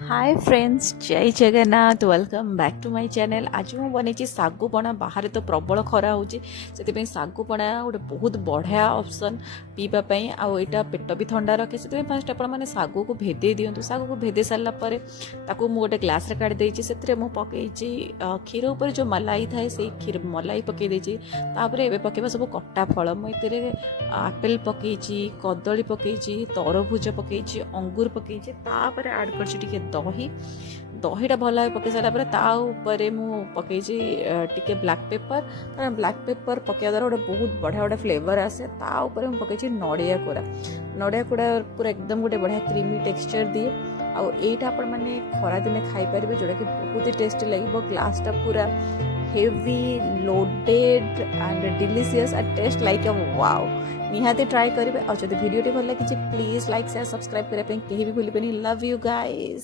हाय friends, जय Jagannath. Welcome back to my channel. आज मैं बनी सागुपणा। बाहर तो प्रबल खरा होची, से सागुपणा गोटे बहुत बढ़िया ऑप्शन पीवाई। आईटा पेट भी ठंडा रखे, से फास्ट आपने सागु को भेदे दिंतु। सागु को भेदे सारापर ताकू मुझे गोटे ग्लास काढ़ी से पकई क्षीर उपर जो मलाई थाए से क्षीर मलाई पकई तापर पकेबा सब कटा फल। मुझे आपेल पकई, कदली पकई, तरभुज पकई, अंगूर पकई, तापर आड कर दही दहीटा भल भाव पकई सारापर ताऊपर मु पकई टिके ब्लैक पेपर। कारण ब्लैक पेपर पकड़ा द्वारा गोटे बहुत बढ़िया गोटे फ्लेवर आसे। ताऊपर मु पकई नड़िया कोरा। नड़िया कोरा पूरा एकदम गोटे बढ़िया क्रीमी टेक्सचर दिए। आउ एटा आपण माने खरा दिने खाई परिबे, जोटा कि बहुत ही टेस्टी लगिबो। ग्लासटा पूरा heavy loaded and delicious and taste like a wow. निहाती ट्राई करेंगे। और जब वीडियो भल लगी प्लीज लाइक शेयर सब्सक्राइब करने कहीं भी भूल। Love you guys.